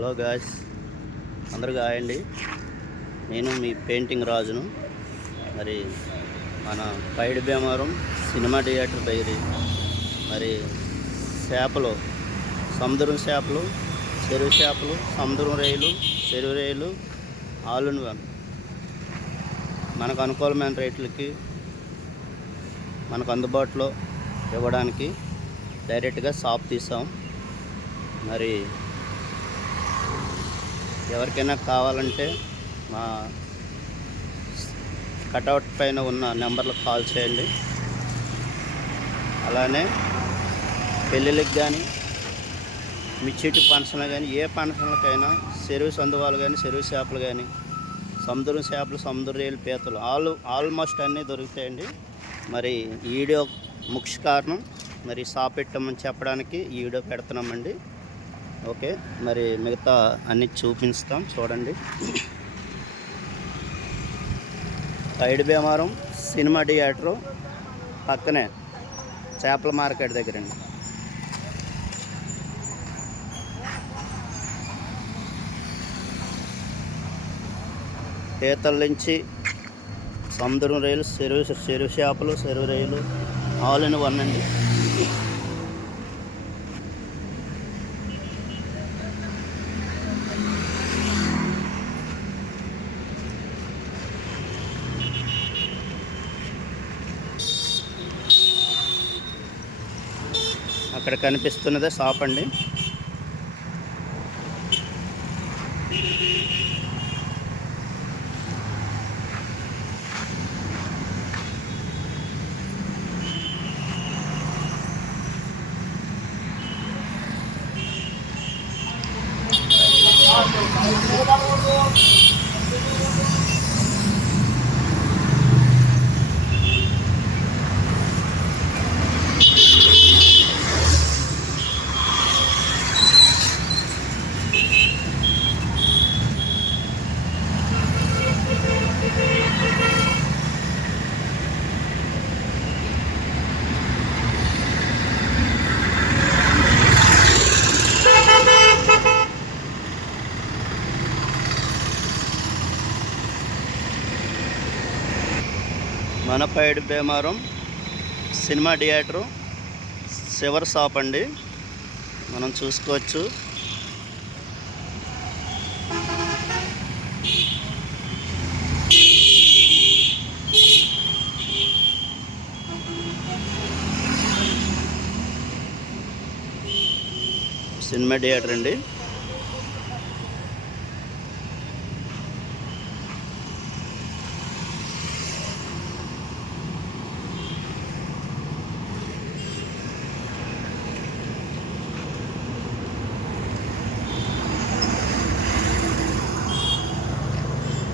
Hello guys, అందరూ hi అండి. నేను మీ పెయింటింగ్ రాజును. మరి మన పైడి భీమవరం సినిమా థియేటర్ దగ్గర మరి చేపలు, సముద్రం చేపలు, చెరువు చేపలు, సముద్రం రొయ్యలు, చెరువు రొయ్యలు ఆల్ ఇన్ వన్ మనకు అనుకూలమైన రేట్లకి మనకు అందుబాటులో ఇవ్వడానికి డైరెక్ట్గా షాప్ తీసాం. మరి ఎవరికైనా కావాలంటే మా కటౌట్ పైన ఉన్న నెంబర్లకు కాల్ చేయండి. అలానే పెళ్ళిళ్ళకి కానీ, మిర్చిటి ఫంక్షన్లు కానీ, ఏ ఫంక్షన్లకైనా చెరువు సందువాలు కానీ, చెరువు చేపలు కానీ, సముద్రం చేపలు, సముద్ర రేలు, పీతలు ఆల్మోస్ట్ అన్నీ దొరుకుతాయండి. మరి ఈ వీడియో ముఖ్య కారణం మరి షాప్ పెట్టమని చెప్పడానికి ఈ వీడియో పెడుతున్నామండి. ఓకే, మరి మిగతా అన్నీ చూపిస్తాం చూడండి. పైడి భీమవరం సినిమా థియేటరు పక్కనే చేపల మార్కెట్ దగ్గరండి. పీతల నుంచి సముద్రం రైలు, చెరువు చేపలు, చెరువు రైలు ఆల్ ఇన్ వన్ అండి. అక్కడ కనిపిస్తున్నదే షాప్ అండి. మన పైడి భీమవరం సినిమా థియేటరు చివరి షాప్ అండి. మనం చూసుకోవచ్చు. సినిమా థియేటర్ అండి.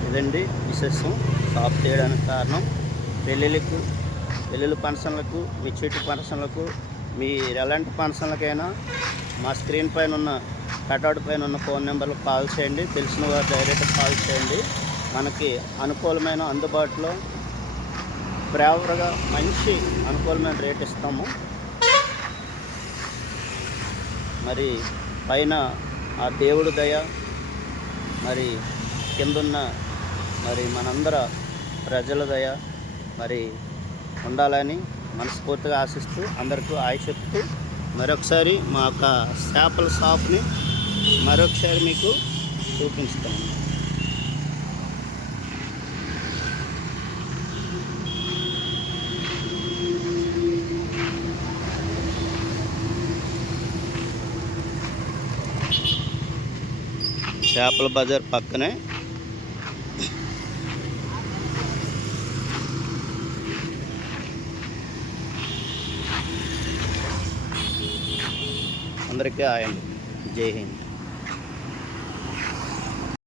ఇదండి విశేషం. షాప్ తీయడానికి కారణం పెళ్ళిళ్ళ ఫంక్షన్లకు, మీ చెట్టు ఫంక్షన్లకు, మీ ఎలాంటి ఫంక్షన్లకైనా మా స్క్రీన్ పైన ఉన్న కటౌట్ పైన ఉన్న ఫోన్ నెంబర్లకు కాల్ చేయండి. తెలిసిన వారు డైరెక్ట్ కాల్ చేయండి. మనకి అనుకూలమైన అందుబాటులో ఫేవర్గా మంచి అనుకూలమైన రేట్ ఇస్తాము. మరి పైన ఆ దేవుడి దయ, మరి కిందున్న మరి మనందర ప్రజల దయ మరి ఉండాలని మనస్ఫూర్తిగా ఆశిస్తూ అందరికీ హాయ్ చెప్తూ మరొకసారి మా యొక్క చేపల షాప్ని మరొకసారి మీకు చూపిస్తాము. చేపల బజార్ పక్కనే అందరికీ హాయ్ అండి. జై హింద్.